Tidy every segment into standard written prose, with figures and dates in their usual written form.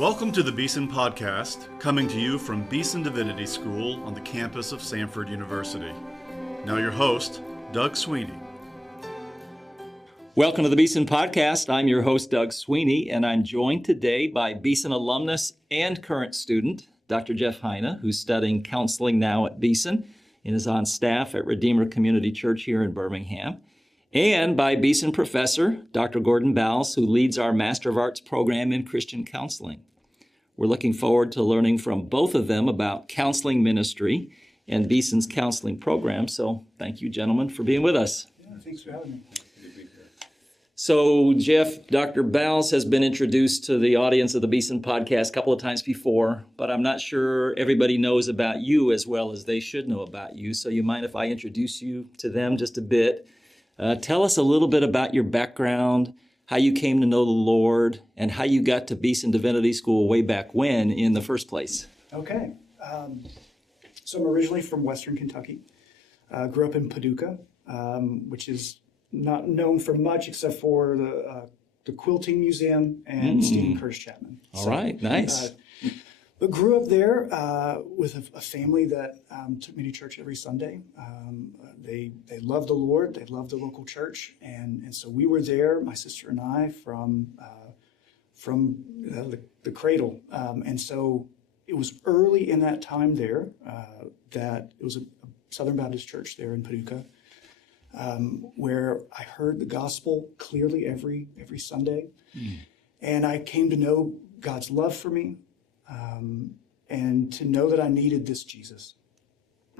Welcome to the Beeson Podcast, coming to you from Beeson Divinity School on the campus of Samford University. Now your host, Doug Sweeney. Welcome to the Beeson Podcast. I'm your host, Doug Sweeney, and I'm joined today by Beeson alumnus and current student, Dr. Jeff Heine, who's studying counseling now at Beeson and is on staff at Redeemer Community Church here in Birmingham, and by Beeson professor, Dr. Gordon Bals, who leads our Master of Arts program in Christian counseling. We're looking forward to learning from both of them about counseling ministry and Beeson's counseling program. So thank you, gentlemen, for being with us. Yeah, thanks for having me. So, Jeff, Dr. Bals has been introduced to the audience of the Beeson Podcast a couple of times before, but I'm not sure everybody knows about you as well as they should know about you. So you mind if I introduce you to them just a bit? Tell us a little bit about your background, how you came to know the Lord, and how you got to Beeson Divinity School way back when in the first place. Okay. So I'm originally from Western Kentucky. Grew up in Paducah, which is not known for much except for the Quilting Museum and Stephen Curtis Chapman. All right, nice. But grew up there with a family that took me to church every Sunday. They loved the Lord. They loved the local church, and so we were there, my sister and I, from the cradle. And so it was early in that time there that it was a Southern Baptist church there in Paducah, where I heard the gospel clearly every Sunday, and I came to know God's love for me. And to know that I needed this Jesus,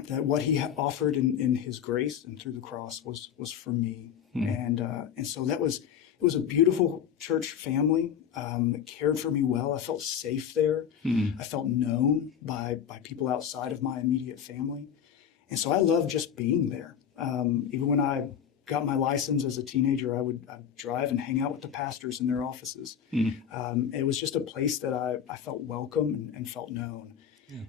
that what he offered in his grace and through the cross was for me. And so it was a beautiful church family that cared for me well. I felt safe there. I felt known by people outside of my immediate family. And so I loved just being there. Even when I got my license as a teenager, I'd drive and hang out with the pastors in their offices. It was just a place that I felt welcome and felt known.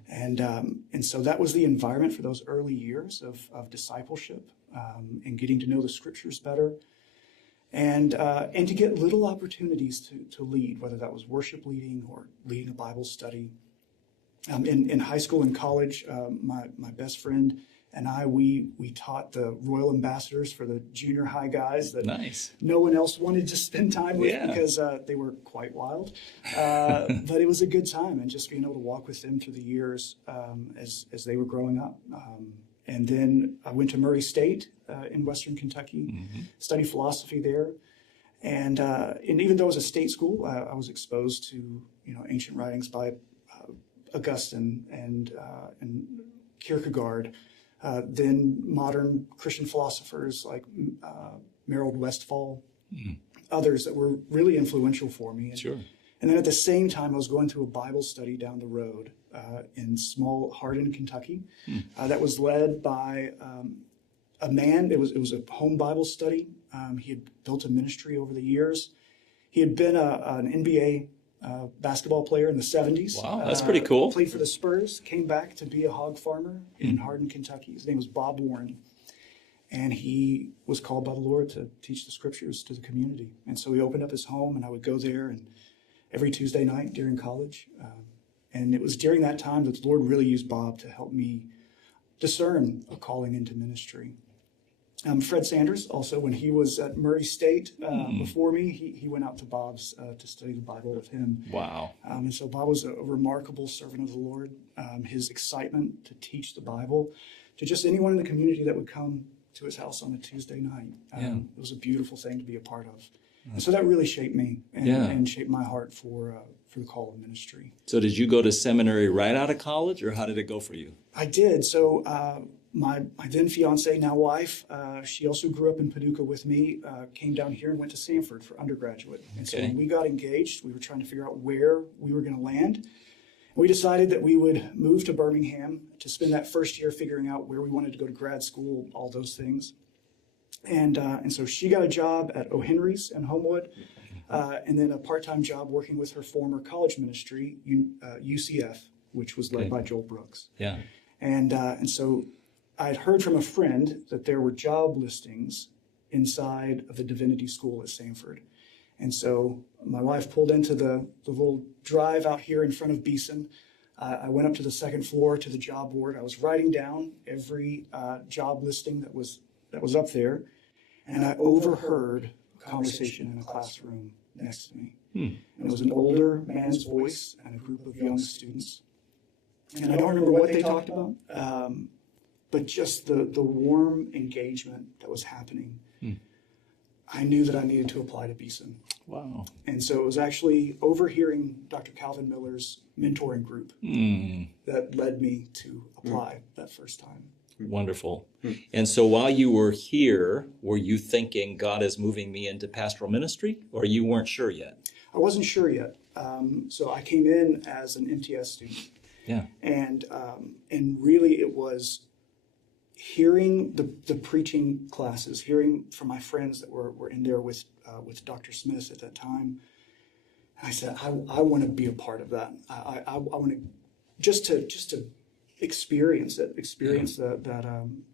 Yeah. And so that was the environment for those early years of discipleship and getting to know the scriptures better, and to get little opportunities to lead, whether that was worship leading or leading a Bible study. In high school and college, my best friend and we taught the Royal Ambassadors for the junior high guys that no one else wanted to spend time with because they were quite wild. But it was a good time, and just being able to walk with them through the years as they were growing up. And then I went to Murray State in Western Kentucky, studied philosophy there. And even though it was a state school, I was exposed to ancient writings by Augustine and Kierkegaard. Then modern Christian philosophers like Merold Westphal, others that were really influential for me. And then at the same time, I was going through a Bible study down the road in small Hardin, Kentucky, that was led by a man. It was a home Bible study. He had built a ministry over the years. He had been an NBA basketball player in the 70s. Wow, that's pretty cool. Played for the Spurs, came back to be a hog farmer in Hardin, Kentucky. His name was Bob Warren. And he was called by the Lord to teach the scriptures to the community. And so he opened up his home, and I would go there and every Tuesday night during college. And it was during that time that the Lord really used Bob to help me discern a calling into ministry. Fred Sanders, also, when he was at Murray State before me, he went out to Bob's to study the Bible with him. Wow. And so Bob was a remarkable servant of the Lord. His excitement to teach the Bible to just anyone in the community that would come to his house on a Tuesday night. It was a beautiful thing to be a part of. And so that really shaped me and shaped my heart for the call of ministry. So did you go to seminary right out of college, or how did it go for you? I did. So my then fiance, now wife, she also grew up in Paducah with me, came down here and went to Samford for undergraduate. And so when we got engaged, we were trying to figure out where we were going to land. And we decided that we would move to Birmingham to spend that first year figuring out where we wanted to go to grad school, all those things. And so she got a job at O'Henry's in Homewood, and then a part-time job working with her former college ministry, UCF, which was led by Joel Brooks. Yeah. And so I had heard from a friend that there were job listings inside of the divinity school at Samford. And so my wife pulled into the little drive out here in front of Beeson. I went up to the second floor to the job board. I was writing down every job listing that was up there, and I overheard a conversation in a classroom next to me. And it was an older man's voice and a group of young students. And I don't remember what they talked about, but just the warm engagement that was happening. I knew that I needed to apply to Beeson. Wow. And so it was actually overhearing Dr. Calvin Miller's mentoring group that led me to apply that first time. Wonderful. And so while you were here, were you thinking, God is moving me into pastoral ministry, or you weren't sure yet? I wasn't sure yet. So I came in as an MTS student. Yeah. And really it was hearing the preaching classes, hearing from my friends that were in there with Dr. Smith at that time. And I said, I want to be a part of that. I want to just to experience it,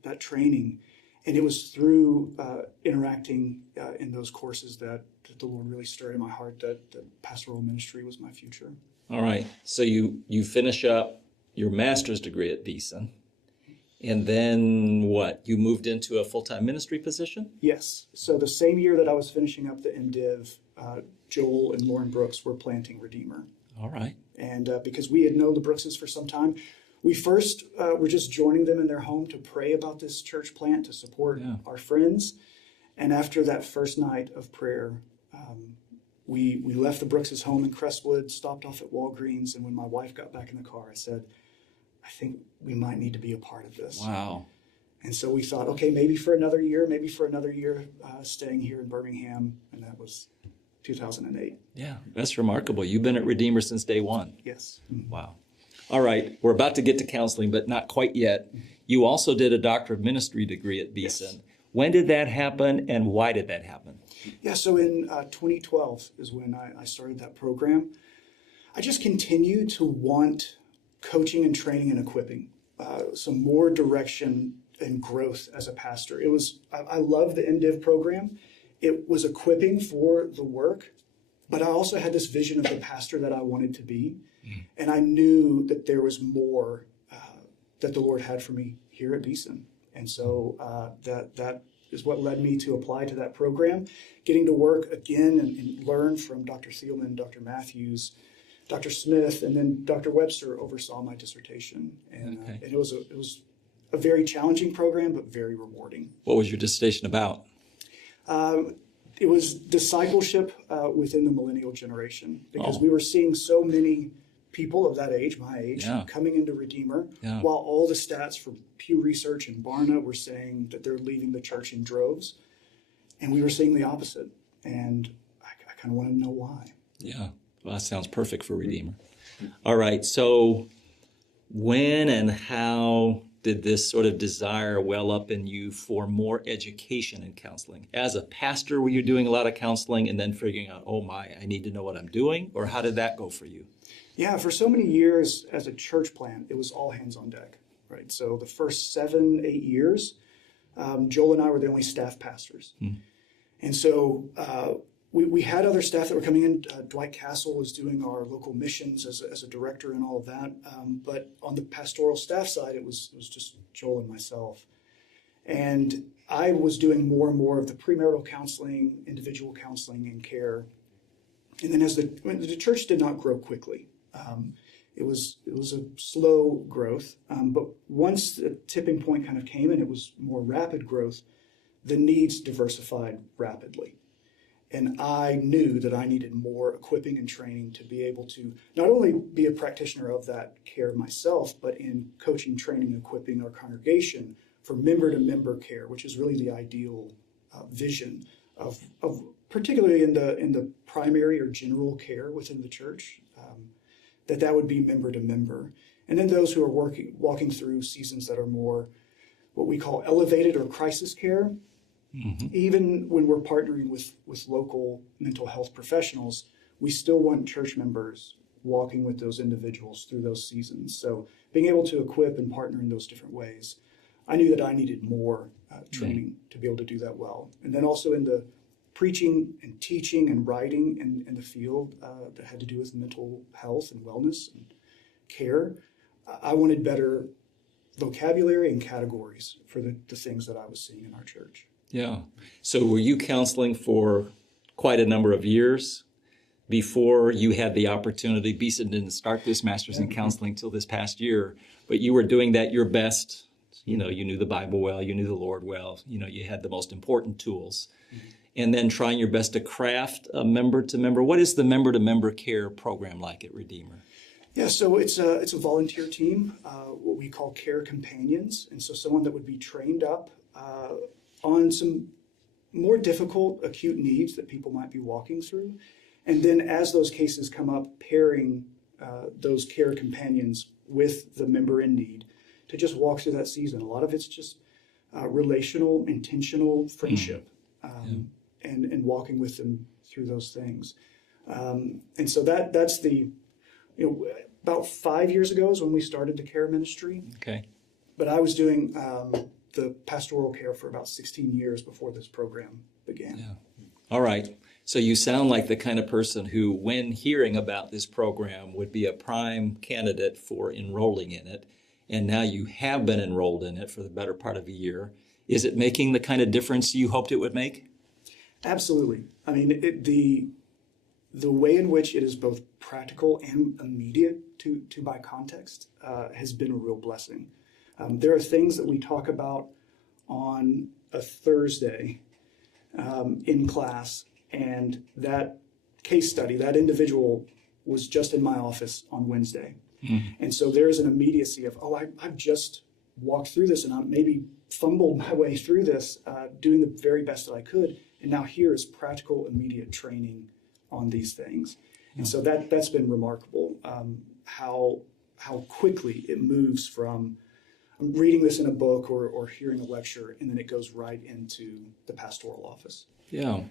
that training. And it was through interacting in those courses that the Lord really stirred in my heart that pastoral ministry was my future. All right. So you finish up your master's degree at Beeson. And then what? You moved into a full-time ministry position? Yes. So the same year that I was finishing up the MDiv, Joel and Lauren Brooks were planting Redeemer. All right. And because we had known the Brookses for some time, we first were just joining them in their home to pray about this church plant, to support our friends. And after that first night of prayer, we left the Brookses' home in Crestwood, stopped off at Walgreens, and when my wife got back in the car, I said, I think we might need to be a part of this. Wow. And so we thought, okay, maybe for another year, staying here in Birmingham. And that was 2008. Yeah, that's remarkable. You've been at Redeemer since day one. Yes. Wow. All right, we're about to get to counseling, but not quite yet. You also did a Doctor of Ministry degree at Beeson. Yes. When did that happen, and why did that happen? Yeah, so in 2012 is when I started that program. I just continued to want coaching and training and equipping, some more direction and growth as a pastor. I love the MDiv program. It was equipping for the work, but I also had this vision of the pastor that I wanted to be. And I knew that there was more that the Lord had for me here at Beeson. And so that is what led me to apply to that program, getting to work again and learn from Dr. Thielman, Dr. Matthews, Dr. Smith, and then Dr. Webster oversaw my dissertation. And, and it was a very challenging program, but very rewarding. What was your dissertation about? It was discipleship within the millennial generation, because we were seeing so many people of that age, my age, coming into Redeemer, while all the stats from Pew Research and Barna were saying that they're leaving the church in droves. And we were seeing the opposite. And I kind of wanted to know why. Yeah. Well, that sounds perfect for Redeemer. All right. So when and how did this sort of desire well up in you for more education in counseling? As a pastor, were you doing a lot of counseling and then figuring out, oh my, I need to know what I'm doing? Or how did that go for you? Yeah, for so many years as a church plant, it was all hands on deck, right? So the first 7-8 years, Joel and I were the only staff pastors. And so we had other staff that were coming in. Dwight Castle was doing our local missions as a director and all of that. But on the pastoral staff side, it was just Joel and myself. And I was doing more and more of the premarital counseling, individual counseling and care. And then when the church did not grow quickly. It was a slow growth. But once the tipping point kind of came and it was more rapid growth, the needs diversified rapidly. And I knew that I needed more equipping and training to be able to not only be a practitioner of that care myself, but in coaching, training, equipping our congregation for member-to-member care, which is really the ideal vision of particularly in the primary or general care within the church, that would be member-to-member. And then those who are walking through seasons that are more what we call elevated or crisis care. Even when we're partnering with local mental health professionals, we still want church members walking with those individuals through those seasons. So being able to equip and partner in those different ways, I knew that I needed more training to be able to do that well. And then also in the preaching and teaching and writing in the field that had to do with mental health and wellness and care. I wanted better vocabulary and categories for the things that I was seeing in our church. Yeah. So were you counseling for quite a number of years before you had the opportunity? Beeson didn't start this master's in counseling till this past year, but you were doing that your best. You know, you knew the Bible well, you knew the Lord well, you know, you had the most important tools. And then trying your best to craft a member-to-member. What is the member-to-member care program like at Redeemer? Yeah, so it's a volunteer team, what we call care companions. And so someone that would be trained up on some more difficult acute needs that people might be walking through. And then as those cases come up, pairing those care companions with the member in need to just walk through that season. A lot of it's just relational, intentional friendship and walking with them through those things. And so that's about 5 years ago is when we started the care ministry. Okay. But I was doing the pastoral care for about 16 years before this program began. Yeah. All right. So you sound like the kind of person who, when hearing about this program, would be a prime candidate for enrolling in it. And now you have been enrolled in it for the better part of a year. Is it making the kind of difference you hoped it would make? Absolutely. I mean, the way in which it is both practical and immediate to my context has been a real blessing. There are things that we talk about on a Thursday in class, and that case study, that individual was just in my office on Wednesday. Mm-hmm. And so there's an immediacy of, I've just walked through this and I maybe fumbled my way through this, doing the very best that I could. And now here is practical, immediate training on these things. And so that's been remarkable, how quickly it moves from reading this in a book or hearing a lecture, and then it goes right into the pastoral office. Yeah.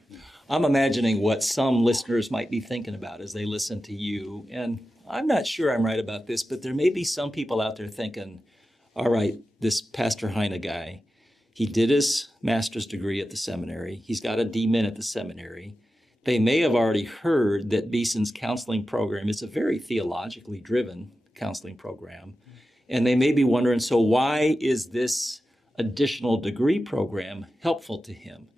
I'm imagining what some listeners might be thinking about as they listen to you. And I'm not sure I'm right about this, but there may be some people out there thinking, all right, this Pastor Heine guy, he did his master's degree at the seminary. He's got a DMin at the seminary. They may have already heard that Beeson's counseling program is a very theologically driven counseling program. And they may be wondering, so why is this additional degree program helpful to him?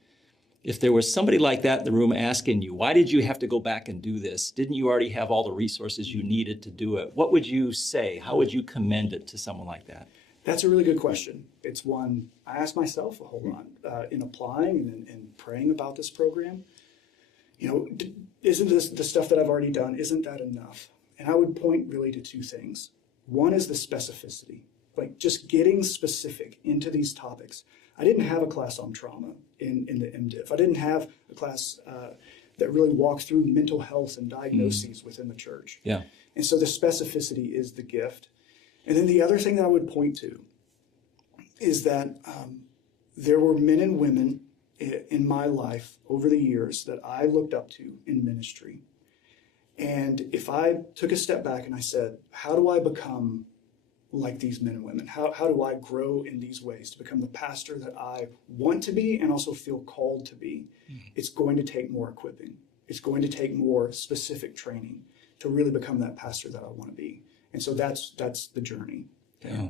If there was somebody like that in the room asking you, why did you have to go back and do this? Didn't you already have all the resources you needed to do it? What would you say? How would you commend it to someone like that? That's a really good question. It's one I ask myself a whole lot in applying and praying about this program. You know, isn't this the stuff that I've already done, isn't that enough? And I would point really to two things. One is the specificity, like just getting specific into these topics. I didn't have a class on trauma in the MDiv. I didn't have a class that really walked through mental health and diagnoses within the church. Yeah. And so the specificity is the gift. And then the other thing that I would point to is that there were men and women in my life over the years that I looked up to in ministry. And if I took a step back and I said, how do I become like these men and women? How do I grow in these ways to become the pastor that I want to be and also feel called to be? It's going to take more equipping. It's going to take more specific training to really become that pastor that I want to be. And so that's the journey. Yeah.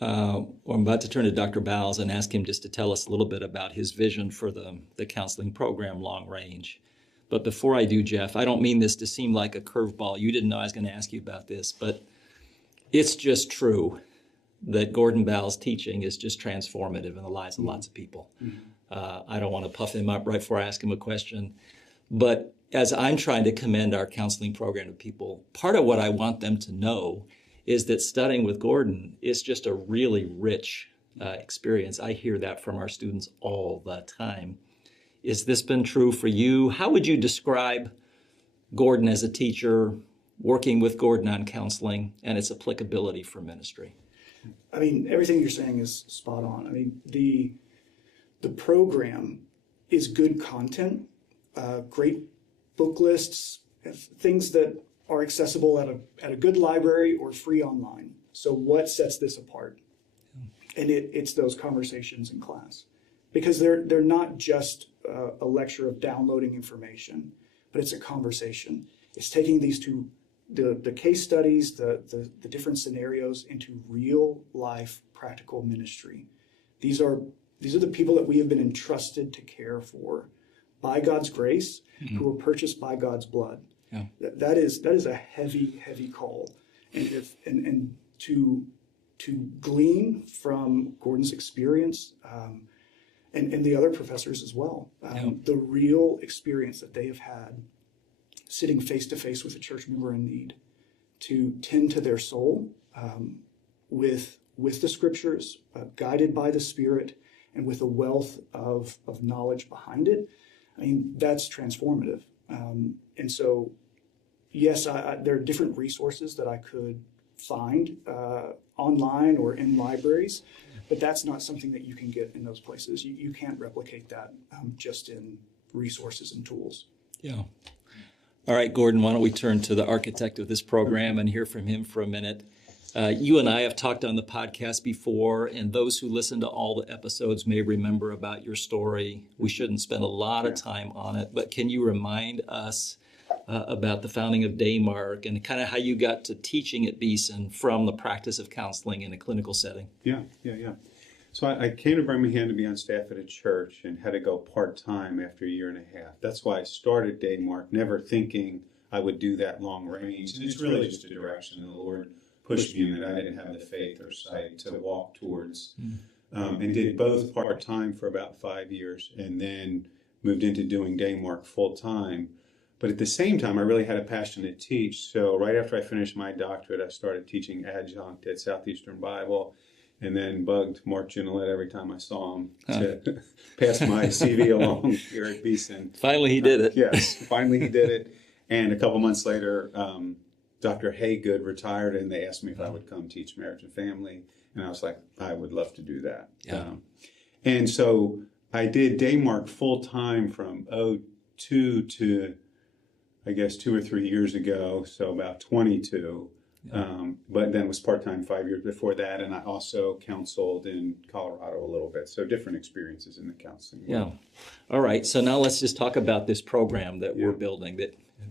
Well, I'm about to turn to Dr. Bals and ask him just to tell us a little bit about his vision for the counseling program long range. But before I do, Jeff, I don't mean this to seem like a curveball. You didn't know I was going to ask you about this, but it's just true that Gordon Bals' teaching is just transformative in the lives of lots of people. I don't want to puff him up right before I ask him a question, but as I'm trying to commend our counseling program to people, part of what I want them to know is that studying with Gordon is just a really rich experience. I hear that from our students all the time. Has this been true for you? How would you describe Gordon as a teacher, working with Gordon on counseling, and its applicability for ministry? I mean, everything you're saying is spot on. I mean, the program is good content, great book lists, things that are accessible at a good library or free online. So what sets this apart? And it's those conversations in class. Because they're not just a lecture of downloading information, but it's a conversation. It's taking these two, the case studies, the different scenarios into real life practical ministry. These are the people that we have been entrusted to care for by God's grace, who were purchased by God's blood. Yeah. That is a heavy call, and to glean from Gordon's experience, and the other professors as well, the real experience that they have had sitting face to face with a church member in need, to tend to their soul with the scriptures, guided by the Spirit, and with a wealth of knowledge behind it. I mean, that's transformative. And so, yes, there are different resources that I could find online or in libraries, but that's not something that you can get in those places. You can't replicate that just in resources and tools. Yeah. All right, Gordon, why don't we turn to the architect of this program and hear from him for a minute. You and I have talked on the podcast before, and those who listen to all the episodes may remember about your story. We shouldn't spend a lot of time on it, but can you remind us about the founding of DMarc and kind of how you got to teaching at Beeson from the practice of counseling in a clinical setting? Yeah. So I came to Birmingham to be on staff at a church and had to go part-time after a year and a half. That's why I started DMarc, never thinking I would do that long range. And it's really just a direction the Lord pushed me in that I didn't have the faith or sight to walk towards. And did both part-time for about 5 years and then moved into doing DMarc full-time. But at the same time, I really had a passion to teach. So right after I finished my doctorate, I started teaching adjunct at Southeastern Bible, and then bugged Mark Ginolette every time I saw him to pass my CV along here at Beeson. Finally, he did it. Yes, finally he did it. And a couple months later, Dr. Haygood retired, and they asked me if I would come teach marriage and family. And I was like, I would love to do that. Yeah. And so I did DMarc full-time from 2002 to, I guess, 2 or 3 years ago, so about 22. But then was part-time 5 years before that, and I also counseled in Colorado a little bit, so different experiences in the counseling world. Yeah. All right, so now let's just talk about this program that we're building.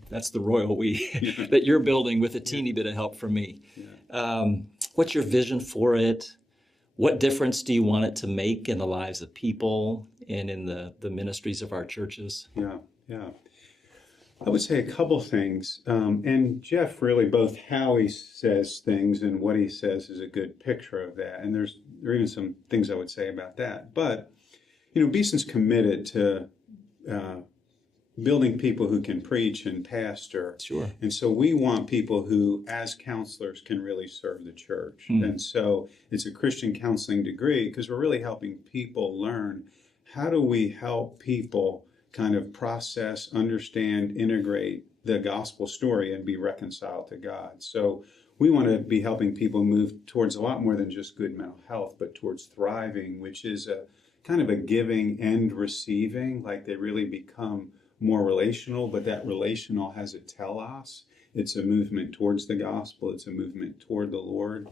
That's the royal we that you're building with a teeny bit of help from me. Yeah. What's your vision for it? What difference do you want it to make in the lives of people and in the ministries of our churches? Yeah. I would say a couple things. And Jeff, really, both how he says things and what he says is a good picture of that. And there are even some things I would say about that. But, Beeson's committed to building people who can preach and pastor. Sure. And so we want people who, as counselors, can really serve the church. And so it's a Christian counseling degree because we're really helping people learn how do we help people kind of process, understand, integrate the gospel story and be reconciled to God. So we want to be helping people move towards a lot more than just good mental health, but towards thriving, which is a kind of a giving and receiving, like they really become more relational, but that relational has a telos. It's a movement towards the gospel. It's a movement toward the Lord.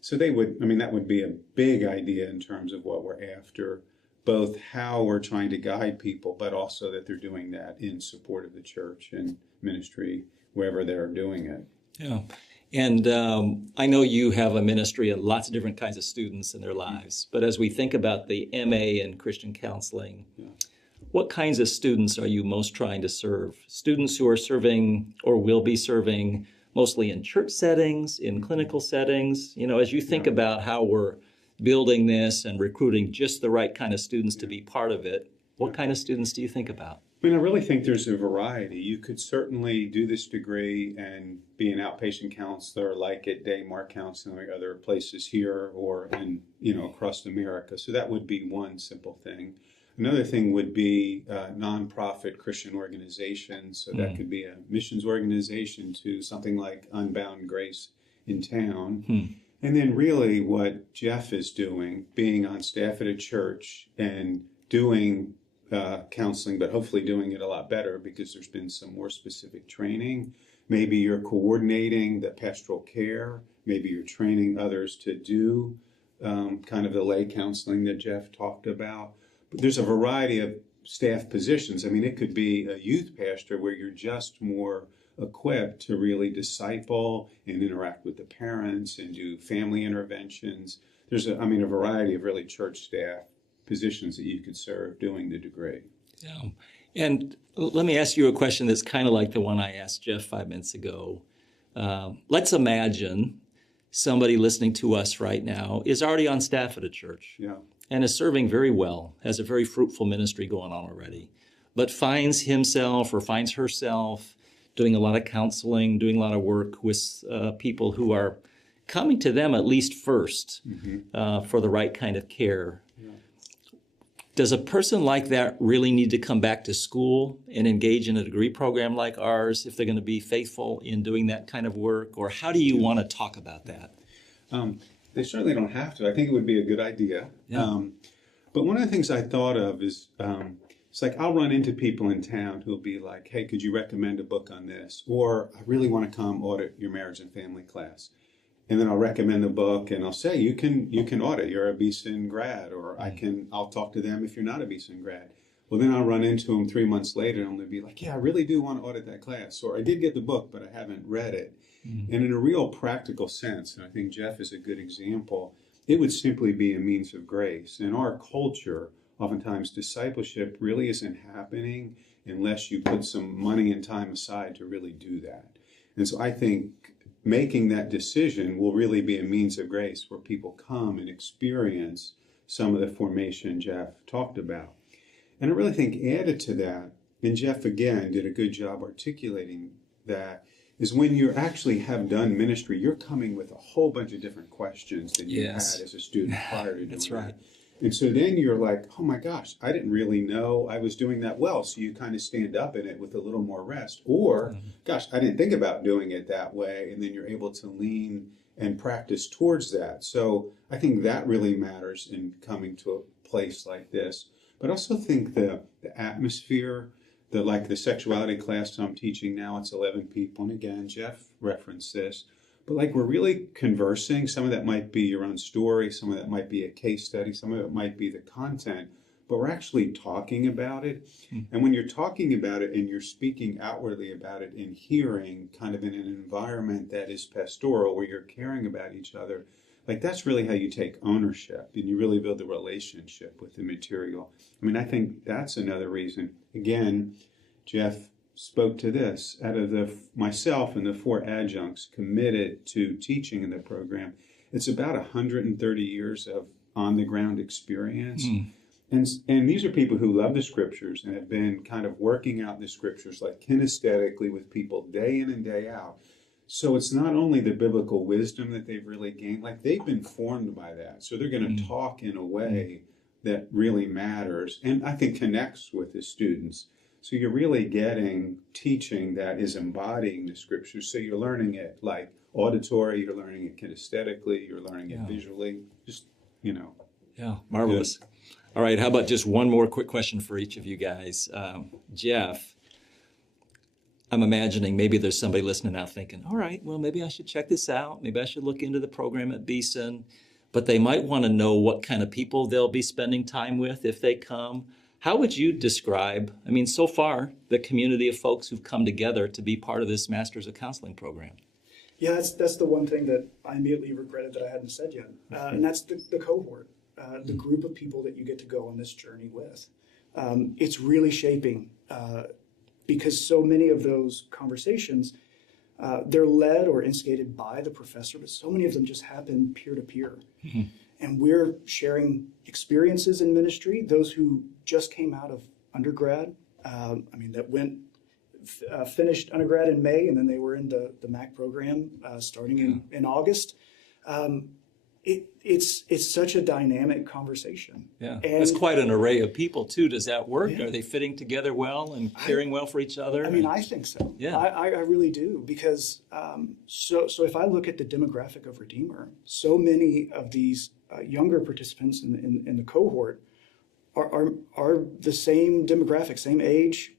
So that would be a big idea in terms of what we're after, both how we're trying to guide people, but also that they're doing that in support of the church and ministry, wherever they're doing it. Yeah. And I know you have a ministry and lots of different kinds of students in their lives. But as we think about the MA in Christian counseling, what kinds of students are you most trying to serve? Students who are serving or will be serving mostly in church settings, in clinical settings? As you think about how we're building this and recruiting just the right kind of students to be part of it, what kind of students do you think about? I really think there's a variety. You could certainly do this degree and be an outpatient counselor like at DMarc Counseling or other places here or in, across America. So that would be one simple thing. Another thing would be nonprofit Christian organizations. So that could be a missions organization to something like Unbound Grace in town. And then really what Jeff is doing, being on staff at a church and doing counseling, but hopefully doing it a lot better because there's been some more specific training. Maybe you're coordinating the pastoral care. Maybe you're training others to do kind of the lay counseling that Jeff talked about. But there's a variety of staff positions. I mean, it could be a youth pastor where you're just more equipped to really disciple and interact with the parents and do family interventions. There's a variety of really church staff positions that you could serve doing the degree. Yeah. And let me ask you a question that's kind of like the one I asked Jeff 5 minutes ago. Let's imagine somebody listening to us right now is already on staff at a church. Yeah. And is serving very well, has a very fruitful ministry going on already, but finds himself or finds herself doing a lot of counseling, doing a lot of work with people who are coming to them at least first for the right kind of care. Yeah. Does a person like that really need to come back to school and engage in a degree program like ours if they're going to be faithful in doing that kind of work? Or how do you want to talk about that? They certainly don't have to. I think it would be a good idea. Yeah. But one of the things I thought of is, it's like I'll run into people in town who'll be like, hey, could you recommend a book on this? Or I really want to come audit your marriage and family class. And then I'll recommend the book and I'll say, you can audit, you're a Beeson grad, or I'll talk to them if you're not a Beeson grad. Well, then I'll run into them 3 months later and they'll be like, yeah, I really do want to audit that class. Or I did get the book, but I haven't read it. Mm-hmm. And in a real practical sense, and I think Jeff is a good example, it would simply be a means of grace. In our culture, oftentimes discipleship really isn't happening unless you put some money and time aside to really do that. And so I think making that decision will really be a means of grace where people come and experience some of the formation Jeff talked about. And I really think added to that, and Jeff again did a good job articulating that, is when you actually have done ministry, you're coming with a whole bunch of different questions than you had as a student prior to doing That's right. that. And so then you're like, oh my gosh, I didn't really know I was doing that well. So you kind of stand up in it with a little more rest. Or, gosh, I didn't think about doing it that way. And then you're able to lean and practice towards that. So I think that really matters in coming to a place like this. But I also think the atmosphere, the sexuality class I'm teaching now, it's 11 people. And again, Jeff referenced this. But like we're really conversing. Some of that might be your own story. Some of that might be a case study. Some of it might be the content. But we're actually talking about it. And when you're talking about it and you're speaking outwardly about it and hearing kind of in an environment that is pastoral, where you're caring about each other, like that's really how you take ownership and you really build a relationship with the material. I mean, I think that's another reason. Again, Jeff spoke to this. Out of myself and the 4 adjuncts committed to teaching in the program, it's about 130 years of on-the-ground experience. And these are people who love the scriptures and have been kind of working out the scriptures like kinesthetically with people day in and day out. So it's not only the biblical wisdom that they've really gained, like they've been formed by that. So they're going to talk in a way that really matters and I think connects with the students. So you're really getting teaching that is embodying the scriptures. So you're learning it like auditory, you're learning it kinesthetically, you're learning it visually, just, Yeah, marvelous. Good. All right, how about just one more quick question for each of you guys. Jeff, I'm imagining maybe there's somebody listening now thinking, all right, well, maybe I should check this out. Maybe I should look into the program at Beeson. But they might want to know what kind of people they'll be spending time with if they come. How would you describe, so far, the community of folks who've come together to be part of this Masters of Counseling program? Yeah, that's the one thing that I immediately regretted that I hadn't said yet. And that's the cohort, the group of people that you get to go on this journey with. It's really shaping because so many of those conversations, they're led or instigated by the professor, but so many of them just happen peer-to-peer. And we're sharing experiences in ministry, those who just came out of undergrad, that finished undergrad in May, and then they were in the MACC program starting in August. It's such a dynamic conversation. Yeah, that's quite an array of people too. Does that work? Yeah. Are they fitting together well and caring well for each other? I think so. Yeah, I really do because so if I look at the demographic of Redeemer, so many of these younger participants in the cohort are the same demographic, same age,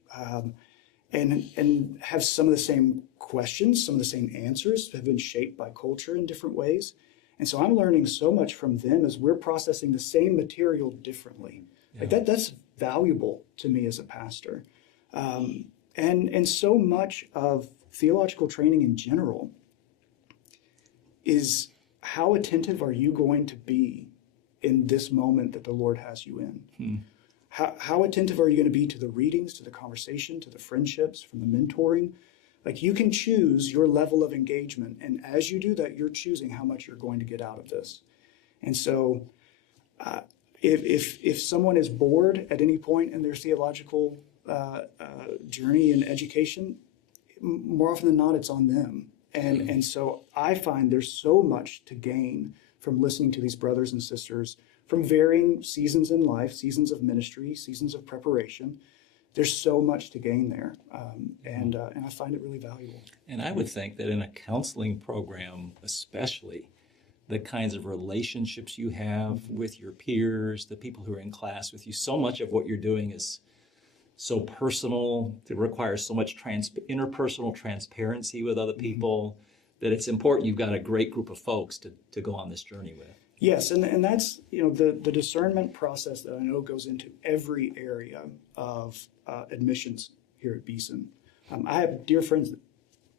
and have some of the same questions, some of the same answers, have been shaped by culture in different ways. And so I'm learning so much from them as we're processing the same material differently. Like that's valuable to me as a pastor. And so much of theological training in general is how attentive are you going to be in this moment that the Lord has you in? How attentive are you going to be to the readings, to the conversation, to the friendships, from the mentoring? Like, you can choose your level of engagement, and as you do that, you're choosing how much you're going to get out of this. And so if someone is bored at any point in their theological journey and education, more often than not, it's on them. And so I find there's so much to gain from listening to these brothers and sisters from varying seasons in life, seasons of ministry, seasons of preparation. There's so much to gain there, and I find it really valuable. And I would think that in a counseling program, especially, the kinds of relationships you have with your peers, the people who are in class with you, so much of what you're doing is so personal. It requires so much interpersonal transparency with other people that it's important you've got a great group of folks to go on this journey with. Yes, and that's, the discernment process that I know goes into every area of admissions here at Beeson. I have dear friends that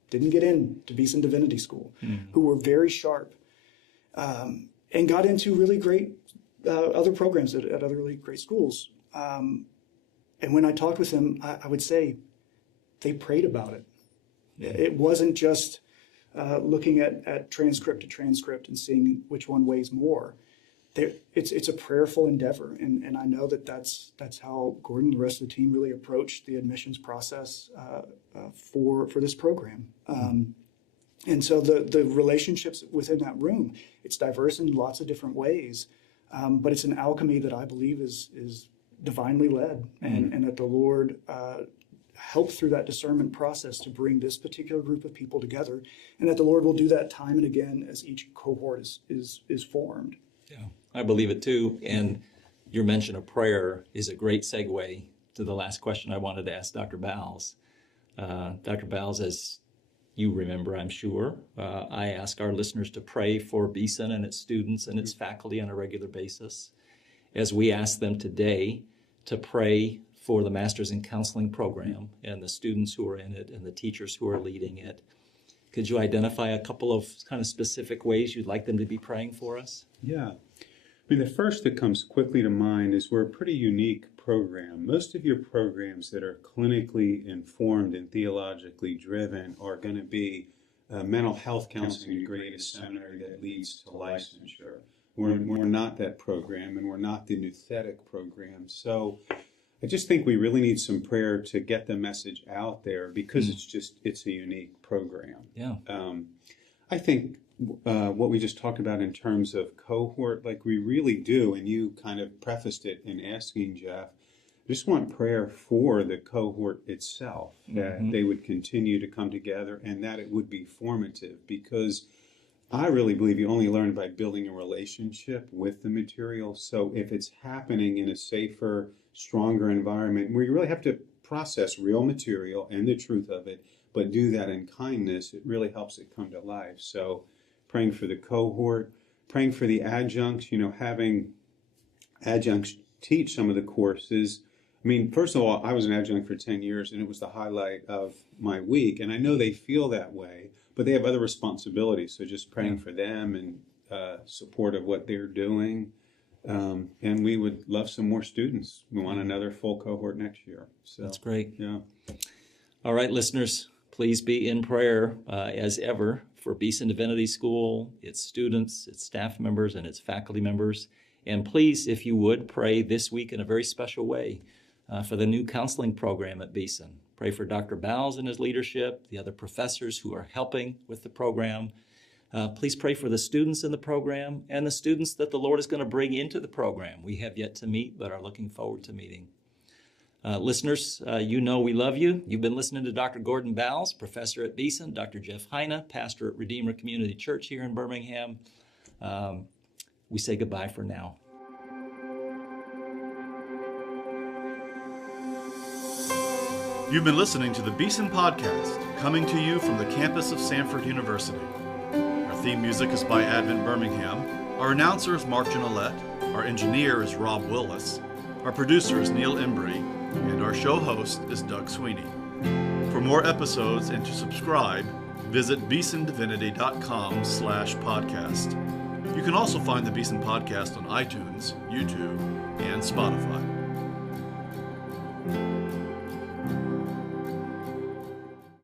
didn't get into Beeson Divinity School who were very sharp and got into really great other programs at other really great schools. And when I talked with them, I would say they prayed about it. It wasn't just looking at transcript to transcript and seeing which one weighs more. It's a prayerful endeavor, and I know that's how Gordon and the rest of the team really approached the admissions process for this program. And so the relationships within that room, it's diverse in lots of different ways, but it's an alchemy that I believe is divinely led, and that the Lord help through that discernment process to bring this particular group of people together, and that the Lord will do that time and again as each cohort is formed. Yeah, I believe it too. And your mention of prayer is a great segue to the last question I wanted to ask Dr. Bals. Dr. Bals, as you remember, I'm sure, I ask our listeners to pray for Beeson and its students and its faculty on a regular basis. As we ask them today to pray for the Masters in Counseling program and the students who are in it and the teachers who are leading it, could you identify a couple of kind of specific ways you'd like them to be praying for us? Yeah. I mean, the first that comes quickly to mind is we're a pretty unique program. Most of your programs that are clinically informed and theologically driven are going to be a mental health counseling degree at a seminary that leads to licensure. We're not that program, and we're not the Nuthetic program. So I just think we really need some prayer to get the message out there, because it's a unique program. Yeah. I think what we just talked about in terms of cohort, like we really do, and you kind of prefaced it in asking, Jeff, I just want prayer for the cohort itself, that they would continue to come together and that it would be formative, because I really believe you only learn by building a relationship with the material. So if it's happening in a safer, stronger environment where you really have to process real material and the truth of it, but do that in kindness, it really helps it come to life. So praying for the cohort, praying for the adjuncts, having adjuncts teach some of the courses. I mean, first of all, I was an adjunct for 10 years, and it was the highlight of my week. And I know they feel that way, but they have other responsibilities. So just praying for them and support of what they're doing. And we would love some more students. We want another full cohort next year. So that's great. Yeah. All right, listeners, please be in prayer as ever for Beeson Divinity School, its students, its staff members, and its faculty members. And please, if you would, pray this week in a very special way for the new counseling program at Beeson. Pray for Dr. Bals and his leadership, the other professors who are helping with the program. Please pray for the students in the program and the students that the Lord is going to bring into the program. We have yet to meet, but are looking forward to meeting. Listeners, you know we love you. You've been listening to Dr. Gordon Bals, professor at Beeson, Dr. Jeff Heine, pastor at Redeemer Community Church here in Birmingham. We say goodbye for now. You've been listening to the Beeson Podcast, coming to you from the campus of Samford University. Our theme music is by Advent Birmingham. Our announcer is Mark Janolette. Our engineer is Rob Willis. Our producer is Neil Embry, and our show host is Doug Sweeney. For more episodes and to subscribe, visit beesondivinity.com/podcast. You can also find the Beeson Podcast on iTunes, YouTube, and Spotify.